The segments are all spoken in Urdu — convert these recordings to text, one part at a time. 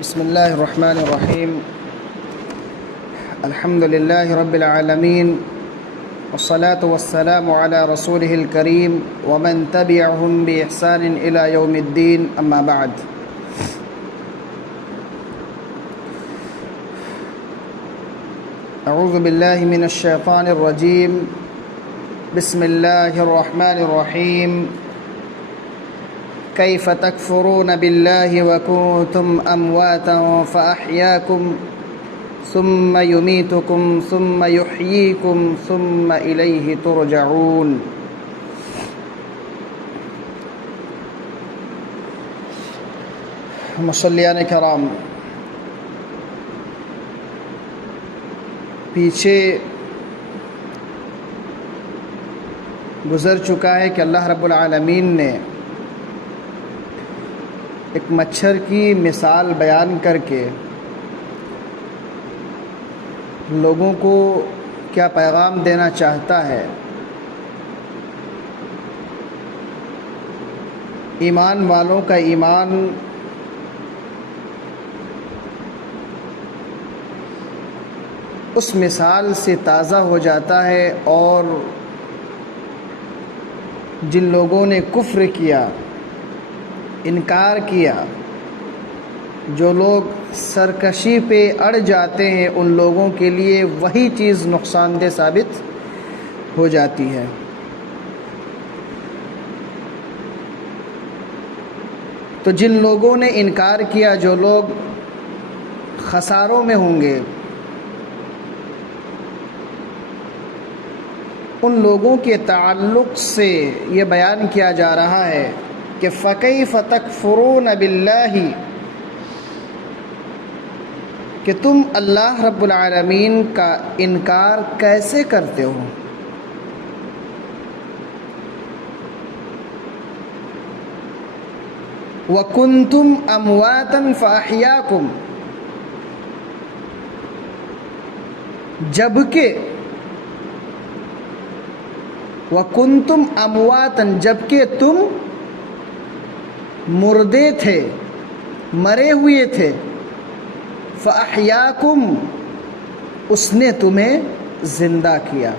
بسم الله الرحمن الرحيم. الحمد لله رب العالمين، والصلاة والسلام على رسوله الكريم ومن تبعهم بإحسان إلى يوم الدين. أما بعد، أعوذ بالله من الشيطان الرجيم. بسم الله الرحمن الرحيم. كيف تكفرون بالله وكنتم أمواتا فأحياكم ثم يميتكم ثم يحييكم ثم إليه ترجعون. مصلیان کرام، پیچھے گزر چکا ہے کہ اللہ رب العالمین نے ایک مچھر کی مثال بیان کر کے لوگوں کو کیا پیغام دینا چاہتا ہے. ایمان والوں کا ایمان اس مثال سے تازہ ہو جاتا ہے، اور جن لوگوں نے کفر کیا، انکار کیا، جو لوگ سرکشی پہ اڑ جاتے ہیں، ان لوگوں کے لیے وہی چیز نقصان دہ ثابت ہو جاتی ہے. تو جن لوگوں نے انکار کیا، جو لوگ خساروں میں ہوں گے، ان لوگوں کے تعلق سے یہ بیان کیا جا رہا ہے کہ فَكَيْفَ تَكْفُرُونَ بِاللَّهِ، کہ تم اللہ رب العالمین کا انکار کیسے کرتے ہو. وَكُنْتُمْ أَمْوَاتًا فَأَحْيَاكُمْ، جبکہ وَكُنْتُمْ أَمْوَاتًا، جبکہ تم مردے تھے، مرے ہوئے تھے. فَأَحْيَاكُمْ، اس نے تمہیں زندہ کیا.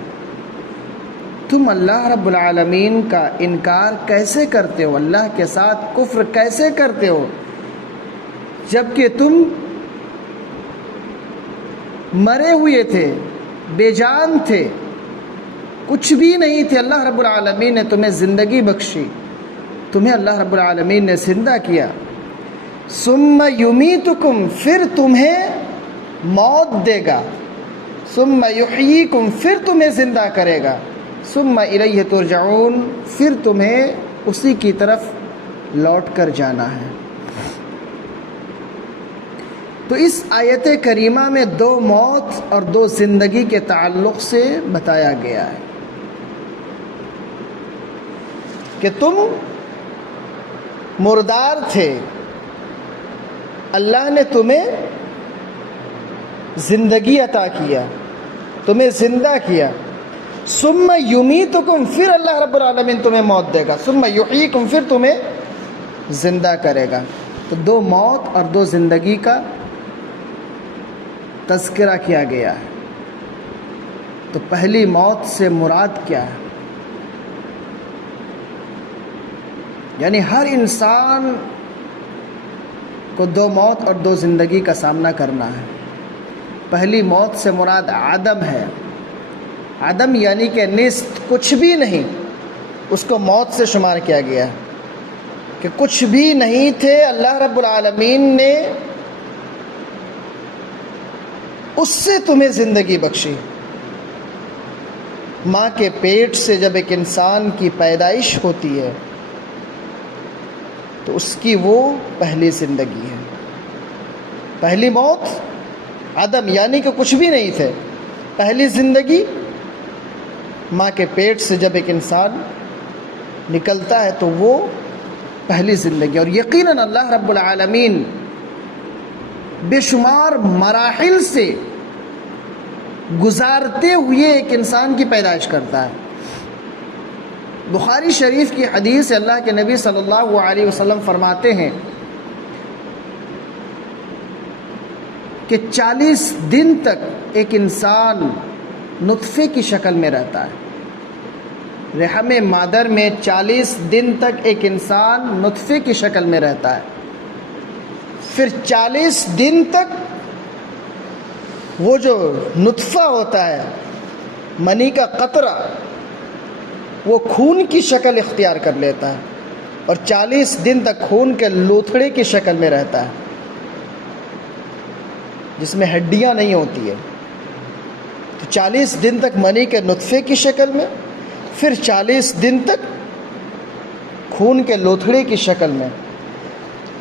تم اللہ رب العالمین کا انکار کیسے کرتے ہو، اللہ کے ساتھ کفر کیسے کرتے ہو، جبکہ تم مرے ہوئے تھے، بے جان تھے، کچھ بھی نہیں تھے. اللہ رب العالمین نے تمہیں زندگی بخشی، تمہیں اللہ رب العالمین نے زندہ کیا. ثم یمیتکم، پھر تمہیں موت دے گا. ثم یحییکم، پھر تمہیں زندہ کرے گا. ثم الیہ ترجعون، پھر تمہیں اسی کی طرف لوٹ کر جانا ہے. تو اس آیت کریمہ میں دو موت اور دو زندگی کے تعلق سے بتایا گیا ہے کہ تم مردار تھے، اللہ نے تمہیں زندگی عطا کیا، تمہیں زندہ کیا. ثم یمیتکم، پھر اللہ رب العالمین تمہیں موت دے گا. ثم یحییکم، پھر تمہیں زندہ کرے گا. تو دو موت اور دو زندگی کا تذکرہ کیا گیا ہے. تو پہلی موت سے مراد کیا ہے؟ یعنی ہر انسان کو دو موت اور دو زندگی کا سامنا کرنا ہے. پہلی موت سے مراد عدم ہے. عدم یعنی کہ نیست، کچھ بھی نہیں، اس کو موت سے شمار کیا گیا ہے کہ کچھ بھی نہیں تھے. اللہ رب العالمین نے اس سے تمہیں زندگی بخشی. ماں کے پیٹ سے جب ایک انسان کی پیدائش ہوتی ہے تو اس کی وہ پہلی زندگی ہے. پہلی موت عدم یعنی کہ کچھ بھی نہیں تھے. پہلی زندگی ماں کے پیٹ سے جب ایک انسان نکلتا ہے تو وہ پہلی زندگی. اور یقیناً اللہ رب العالمین بے شمار مراحل سے گزارتے ہوئے ایک انسان کی پیدائش کرتا ہے. بخاری شریف کی حدیث سے اللہ کے نبی صلی اللہ علیہ وسلم فرماتے ہیں کہ 40 دن تک ایک انسان نطفے کی شکل میں رہتا ہے، رحم مادر میں 40 دن تک ایک انسان نطفے کی شکل میں رہتا ہے، پھر 40 دن تک وہ جو نطفہ ہوتا ہے، منی کا قطرہ، وہ خون کی شکل اختیار کر لیتا ہے اور 40 دن تک خون کے لوتھڑے کی شکل میں رہتا ہے جس میں ہڈیاں نہیں ہوتی ہے۔ تو 40 دن تک منی کے نطفے کی شکل میں، پھر 40 دن تک خون کے لوتھڑے کی شکل میں،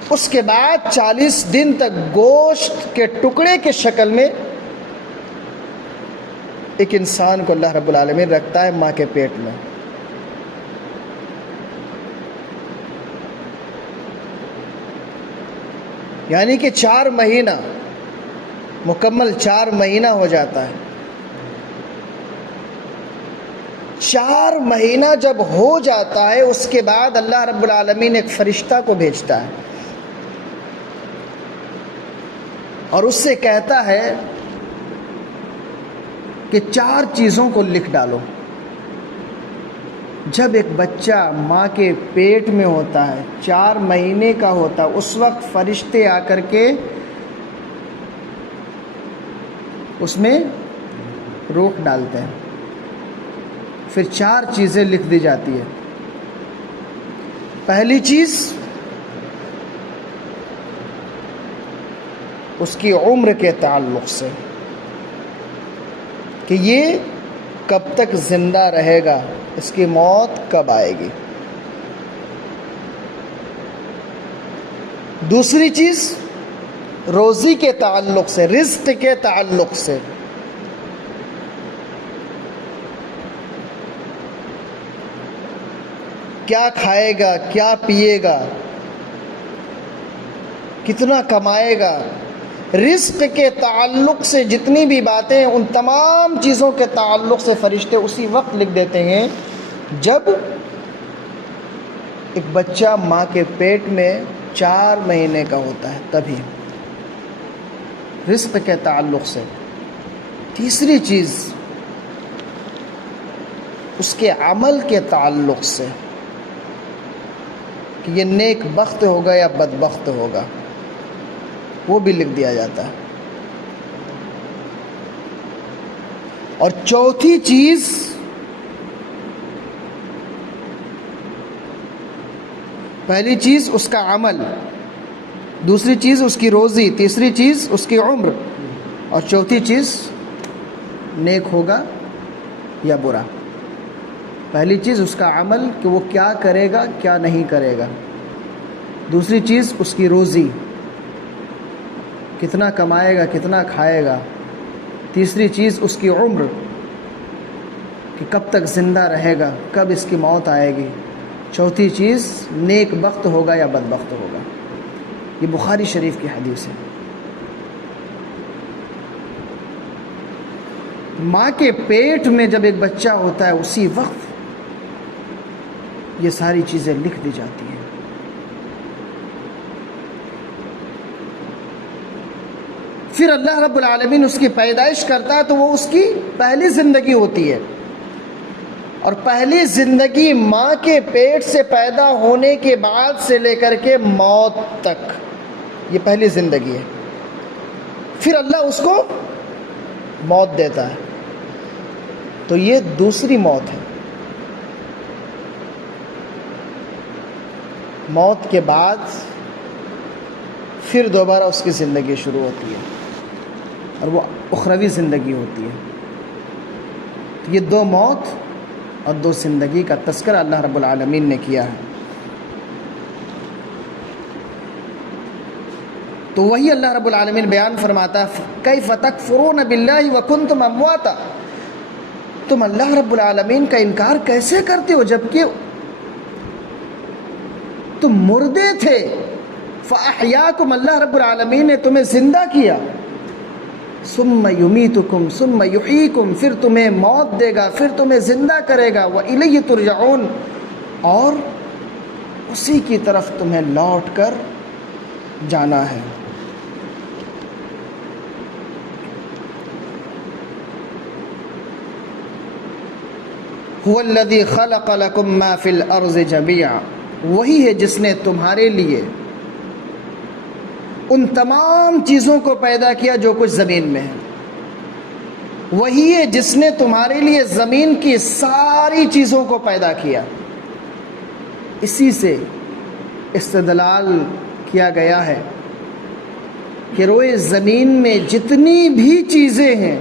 اس کے بعد 40 دن تک گوشت کے ٹکڑے کی شکل میں ایک انسان کو اللہ رب العالمین رکھتا ہے ماں کے پیٹ میں۔ یعنی کہ 4 مہینہ مکمل 4 مہینہ ہو جاتا ہے۔ 4 مہینہ جب ہو جاتا ہے اس کے بعد اللہ رب العالمین ایک فرشتہ کو بھیجتا ہے اور اس سے کہتا ہے کہ 4 چیزوں کو لکھ ڈالو۔ جب ایک بچہ ماں کے پیٹ میں ہوتا ہے، 4 مہینے کا ہوتا ہے، اس وقت فرشتے آ کر کے اس میں روح ڈالتے ہیں، پھر 4 چیزیں لکھ دی جاتی ہے۔ پہلی چیز اس کی عمر کے تعلق سے کہ یہ کب تک زندہ رہے گا، اس کی موت کب آئے گی۔ دوسری چیز روزی کے تعلق سے، رزق کے تعلق سے، کیا کھائے گا، کیا پیے گا، کتنا کمائے گا۔ رزق کے تعلق سے جتنی بھی باتیں ہیں ان تمام چیزوں کے تعلق سے فرشتے اسی وقت لکھ دیتے ہیں جب ایک بچہ ماں کے پیٹ میں 4 مہینے کا ہوتا ہے، تبھی رزق کے تعلق سے۔ تیسری چیز اس کے عمل کے تعلق سے کہ یہ نیک بخت ہوگا یا بدبخت ہوگا، وہ بھی لکھ دیا جاتا ہے۔ اور چوتھی چیز پہلی چیز اس کا عمل، دوسری چیز اس کی روزی، تیسری چیز اس کی عمر، اور چوتھی چیز نیک ہوگا یا برا۔ پہلی چیز اس کا عمل کہ وہ کیا کرے گا کیا نہیں کرے گا، دوسری چیز اس کی روزی، کتنا کمائے گا کتنا کھائے گا، تیسری چیز اس کی عمر کہ کب تک زندہ رہے گا، کب اس کی موت آئے گی، چوتھی چیز نیک بخت ہوگا یا بدبخت ہوگا۔ یہ بخاری شریف کی حدیث ہے۔ ماں کے پیٹ میں جب ایک بچہ ہوتا ہے اسی وقت یہ ساری چیزیں لکھ دی جاتی ہیں۔ پھر اللہ رب العالمین اس کی پیدائش کرتا ہے تو وہ اس کی پہلی زندگی ہوتی ہے، اور پہلی زندگی ماں کے پیٹ سے پیدا ہونے کے بعد سے لے کر کے موت تک، یہ پہلی زندگی ہے۔ پھر اللہ اس کو موت دیتا ہے، تو یہ دوسری موت ہے۔ موت کے بعد پھر دوبارہ اس کی زندگی شروع ہوتی ہے اور وہ اخروی زندگی ہوتی ہے۔ تو یہ 2 موت اور 2 زندگی کا تذکرہ اللہ رب العالمین نے کیا ہے۔ تو وہی اللہ رب العالمین بیان فرماتا ہے کیف تکفرون باللہ وکنتم امواتا، تم اللہ رب العالمین کا انکار کیسے کرتے ہو جبکہ تم مردے تھے، فاحیاکم، اللہ رب العالمین نے تمہیں زندہ کیا، ثم یمیتکم ثم یحییکم، پھر تمہیں موت دے گا پھر تمہیں زندہ کرے گا، وإلیہ ترجعون، اور اسی کی طرف تمہیں لوٹ کر جانا ہے۔ هو الذی خلق لکم ما فی الارض جميعا، وہی ہے جس نے تمہارے لیے ان تمام چیزوں کو پیدا کیا جو کچھ زمین میں ہے، وہی ہے جس نے تمہارے لیے زمین کی ساری چیزوں کو پیدا کیا۔ اسی سے استدلال کیا گیا ہے کہ روئے زمین میں جتنی بھی چیزیں ہیں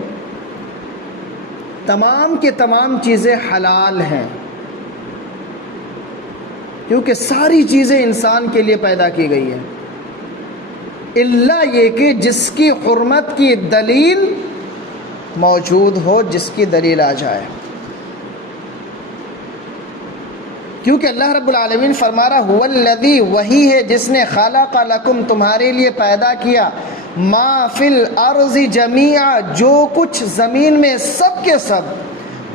تمام کے تمام چیزیں حلال ہیں، کیونکہ ساری چیزیں انسان کے لیے پیدا کی گئی ہیں، الا یہ کہ جس کی حرمت کی دلیل موجود ہو، جس کی دلیل آ جائے۔ کیونکہ اللہ رب العالمین فرما رہا هو الذی، وہی ہے جس نے خلق لکم تمہارے لیے پیدا کیا، ما فی الارض جمیعا، جو کچھ زمین میں سب کے سب،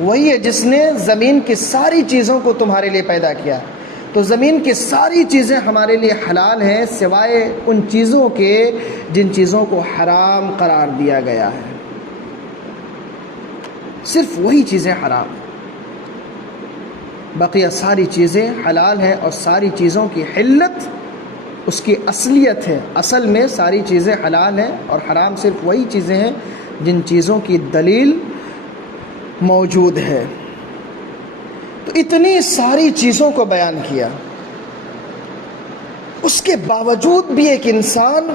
وہی ہے جس نے زمین کی ساری چیزوں کو تمہارے لیے پیدا کیا۔ تو زمین کی ساری چیزیں ہمارے لیے حلال ہیں سوائے ان چیزوں کے جن چیزوں کو حرام قرار دیا گیا ہے، صرف وہی چیزیں حرام ہیں، بقیہ ساری چیزیں حلال ہیں، اور ساری چیزوں کی حلت اس کی اصلیت ہے۔ اصل میں ساری چیزیں حلال ہیں اور حرام صرف وہی چیزیں ہیں جن چیزوں کی دلیل موجود ہے۔ تو اتنی ساری چیزوں کو بیان کیا، اس کے باوجود بھی ایک انسان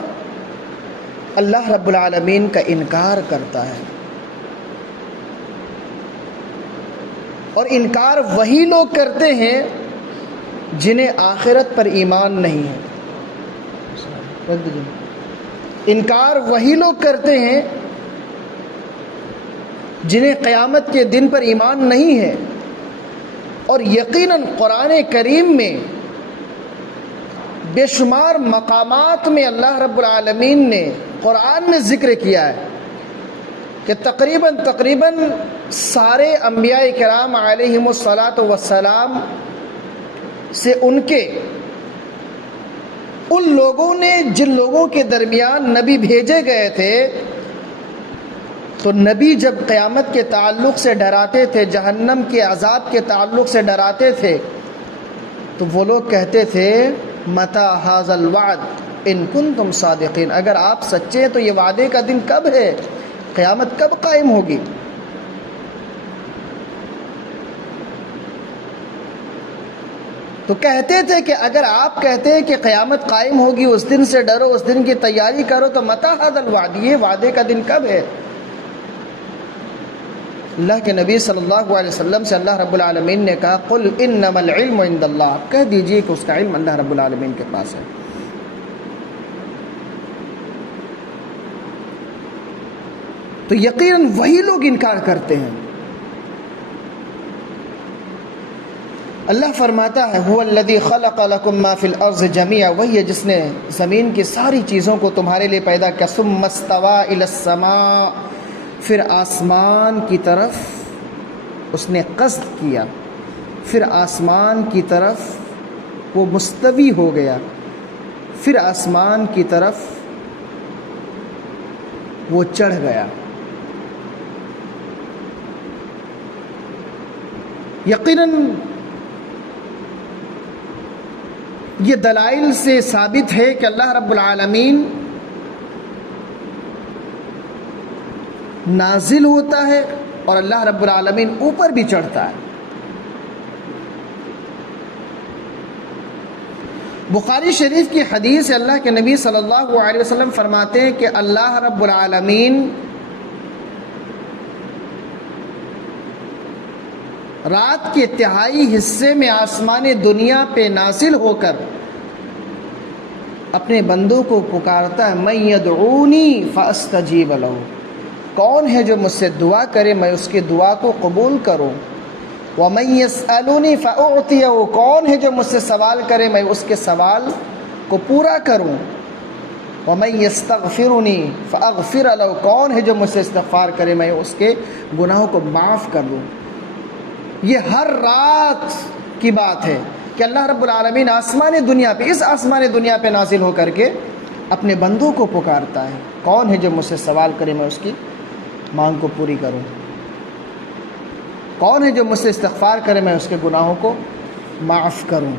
اللہ رب العالمین کا انکار کرتا ہے، اور انکار وہی لوگ کرتے ہیں جنہیں آخرت پر ایمان نہیں ہے۔ انکار وہی لوگ کرتے ہیں جنہیں قیامت کے دن پر ایمان نہیں ہے، اور یقیناً قرآن کریم میں بے شمار مقامات میں اللہ رب العالمین نے قرآن میں ذکر کیا ہے کہ تقریباً سارے انبیاء کرام علیہم الصلاۃ والسلام سے ان لوگوں نے جن لوگوں کے درمیان نبی بھیجے گئے تھے، تو نبی جب قیامت کے تعلق سے ڈراتے تھے، جہنم کے عذاب کے تعلق سے ڈراتے تھے، تو وہ لوگ کہتے تھے متی ھذا الوعد ان کنتم صادقین، اگر آپ سچے ہیں تو یہ وعدے کا دن کب ہے، قیامت کب قائم ہوگی؟ تو کہتے تھے کہ اگر آپ کہتے ہیں کہ قیامت قائم ہوگی، اس دن سے ڈرو، اس دن کی تیاری کرو، تو متی ھذا الوعد، یہ وعدے کا دن کب ہے؟ اللہ کے نبی صلی اللہ علیہ وسلم سے اللہ رب العالمین نے کہا قل انما العلم عند اللہ، کہہ دیجئے کہ اس کا علم اللہ رب العالمین کے پاس ہے۔ تو یقیناً وہی لوگ انکار کرتے ہیں۔ اللہ فرماتا ہے هو الذی خلق لکم ما فی الارض جمیعا، وہی ہے جس نے زمین کی ساری چیزوں کو تمہارے لیے پیدا کیا، ثم استوى الی السماء، پھر آسمان کی طرف اس نے قصد کیا، پھر آسمان کی طرف وہ مستوی ہو گیا، پھر آسمان کی طرف وہ چڑھ گیا۔ یقیناً یہ دلائل سے ثابت ہے کہ اللہ رب العالمین نازل ہوتا ہے اور اللہ رب العالمین اوپر بھی چڑھتا ہے۔ بخاری شریف کی حدیث ہے، اللہ کے نبی صلی اللہ علیہ وسلم فرماتے ہیں کہ اللہ رب العالمین رات کے تہائی حصے میں آسمان دنیا پہ نازل ہو کر اپنے بندوں کو پکارتا ہے، من یدعونی فاستجیب لہ، کون ہے جو مجھ سے دعا کرے میں اس کی دعا کو قبول کروں، ومن یسألنی فاعطیہ، کون ہے جو مجھ سے سوال کرے میں اس کے سوال کو پورا کروں، ومن یستغفرنی فاغفر لہ، کون ہے جو مجھ سے استغفار کرے میں اس کے گناہوں کو معاف کر دوں۔ یہ ہر رات کی بات ہے کہ اللہ رب العالمین آسمان دنیا پہ، اس آسمان دنیا پہ نازل ہو کر کے اپنے بندوں کو پکارتا ہے، کون ہے جو مجھ سے سوال کرے میں اس کی مانگ کو پوری کروں۔ کون ہے جو مجھ سے استغفار کرے میں اس کے گناہوں کو معاف کروں۔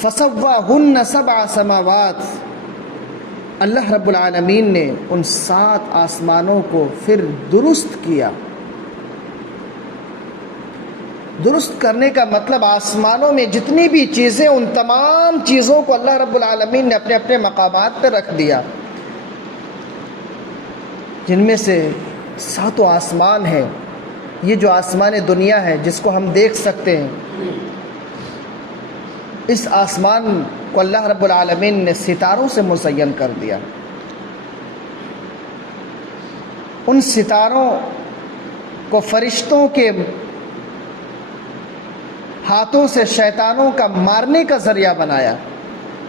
فَسَوَّاهُنَّ سَبْعَ سَمَاوَاتٍ، اللہ رب العالمین نے ان 7 آسمانوں کو پھر درست کیا۔ درست کرنے کا مطلب آسمانوں میں جتنی بھی چیزیں، ان تمام چیزوں کو اللہ رب العالمین نے اپنے اپنے مقامات پہ رکھ دیا، جن میں سے 7 آسمان ہیں۔ یہ جو آسمان دنیا ہے جس کو ہم دیکھ سکتے ہیں، اس آسمان کو اللہ رب العالمین نے ستاروں سے مزین کر دیا۔ ان ستاروں کو فرشتوں کے ہاتھوں سے شیطانوں کا مارنے کا ذریعہ بنایا،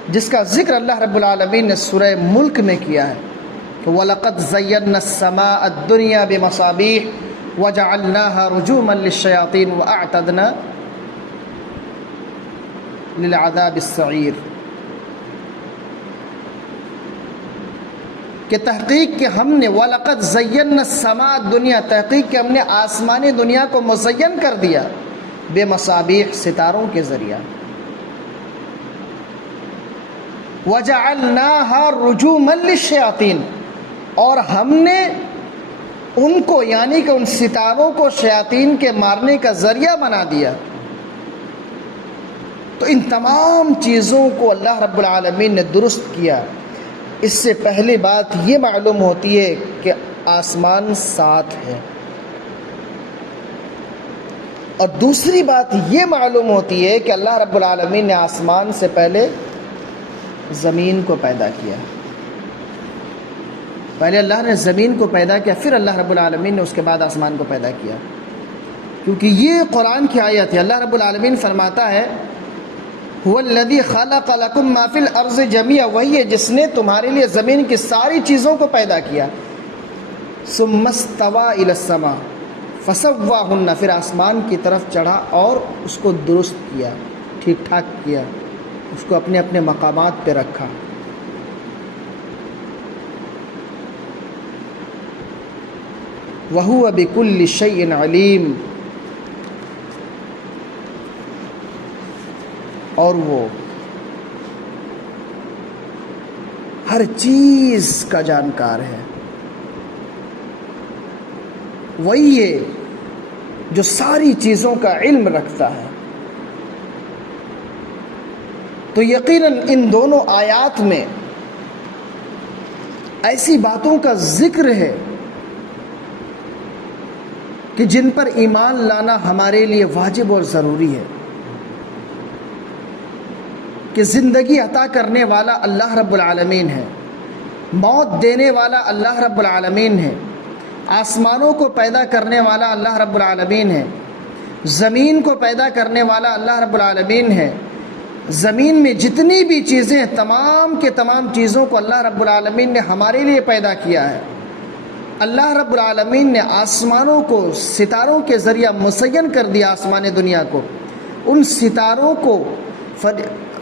جس کا ذکر اللہ رب العالمین نے سورہ ملک میں کیا ہے کہ وَلَقَدْ زَيَّنَّا السَّمَاءَ الدُّنْيَا بِمَصَابِيحَ وَجَعَلْنَاهَا رُجُومًا لِلشَّيَاطِينِ وَأَعْتَدْنَا لِلْعَذَابِ السَّعِيرِ، کہ تحقیق کہ ہم نے وَلَقَدْ زَيَّنَّا السَّمَاءَ الدُّنْيَا، تحقیق کہ ہم نے آسمانی دنیا کو مزین کر دیا بے مصابیح، ستاروں کے ذریعہ۔ وَجَعَلْنَاهَا رُجُومًا لِلشَّيَاطِينِ، اور ہم نے ان کو یعنی کہ ان ستاروں کو شیاطین کے مارنے کا ذریعہ بنا دیا۔ تو ان تمام چیزوں کو اللہ رب العالمین نے درست کیا۔ اس سے پہلی بات یہ معلوم ہوتی ہے کہ آسمان 7 ہے، اور دوسری بات یہ معلوم ہوتی ہے کہ اللہ رب العالمین نے آسمان سے پہلے زمین کو پیدا کیا۔ پہلے اللہ نے زمین کو پیدا کیا، پھر اللہ رب العالمین نے اس کے بعد آسمان کو پیدا کیا، کیونکہ یہ قرآن کی آیت ہے۔ اللہ رب العالمین فرماتا ہے هو الذی خلق لکم ما فی الارض جمیعا، وہی ہے جس نے تمہارے لیے زمین کی ساری چیزوں کو پیدا کیا۔ ثم استوى الی السماء فسواہن، پھر آسمان کی طرف چڑھا اور اس کو درست کیا، ٹھیک ٹھاک کیا، اس کو اپنے اپنے مقامات پہ رکھا۔ وَهُوَ بِكُلِّ شَيْءٍ عَلِيمٌ، اور وہ ہر چیز کا جانکار ہے۔ وہی ہے جو ساری چیزوں کا علم رکھتا ہے۔ تو یقیناً ان دونوں آیات میں ایسی باتوں کا ذکر ہے کہ جن پر ایمان لانا ہمارے لیے واجب اور ضروری ہے، کہ زندگی عطا کرنے والا اللہ رب العالمین ہے، موت دینے والا اللہ رب العالمین ہے، آسمانوں کو پیدا کرنے والا اللہ رب العالمین ہے، زمین کو پیدا کرنے والا اللہ رب العالمین ہے، زمین میں جتنی بھی چیزیں تمام کے تمام چیزوں کو اللہ رب العالمین نے ہمارے لیے پیدا کیا ہے۔ اللہ رب العالمین نے آسمانوں کو ستاروں کے ذریعہ مزین کر دیا، آسمان دنیا کو، ان ستاروں کو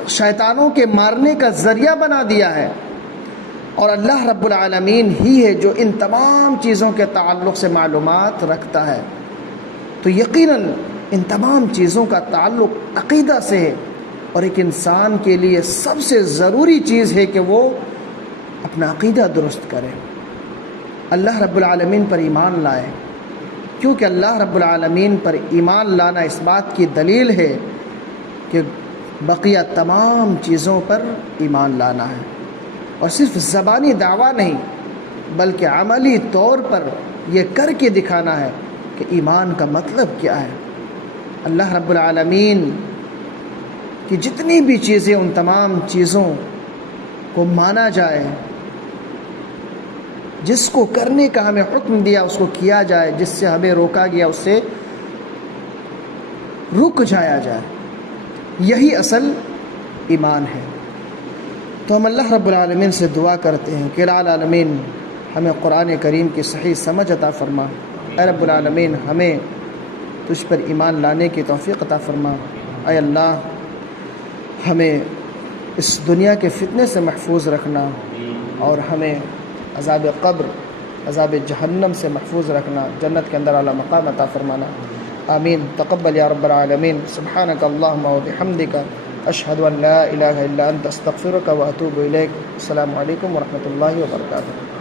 شیطانوں کے مارنے کا ذریعہ بنا دیا ہے، اور اللہ رب العالمین ہی ہے جو ان تمام چیزوں کے تعلق سے معلومات رکھتا ہے۔ تو یقیناً ان تمام چیزوں کا تعلق عقیدہ سے ہے، اور ایک انسان کے لیے سب سے ضروری چیز ہے کہ وہ اپنا عقیدہ درست کرے، اللہ رب العالمین پر ایمان لائے، کیونکہ اللہ رب العالمین پر ایمان لانا اس بات کی دلیل ہے کہ بقیہ تمام چیزوں پر ایمان لانا ہے، اور صرف زبانی دعویٰ نہیں بلکہ عملی طور پر یہ کر کے دکھانا ہے کہ ایمان کا مطلب کیا ہے۔ اللہ رب العالمین کی جتنی بھی چیزیں، ان تمام چیزوں کو مانا جائے، جس کو کرنے کا ہمیں حکم دیا اس کو کیا جائے، جس سے ہمیں روکا گیا اس سے رک جایا جائے، یہی اصل ایمان ہے۔ تو ہم اللہ رب العالمین سے دعا کرتے ہیں کہ العالمین ہمیں قرآن کریم کی صحیح سمجھ عطا فرما۔ اے رب العالمین ہمیں تجھ پر ایمان لانے کی توفیق عطا فرما۔ اے اللہ ہمیں اس دنیا کے فتنے سے محفوظ رکھنا، اور ہمیں عذاب قبر عذاب جہنم سے محفوظ رکھنا، جنت کے اندر اعلیٰ مقام عطا فرمانا، آمین۔ تقبل یا رب العالمین۔ سبحانک اللہم و بحمدک، اشہد ان لا الہ الا انت، استغفرک و اتوب الیک۔ السلام علیکم ورحمۃ اللہ وبرکاتہ۔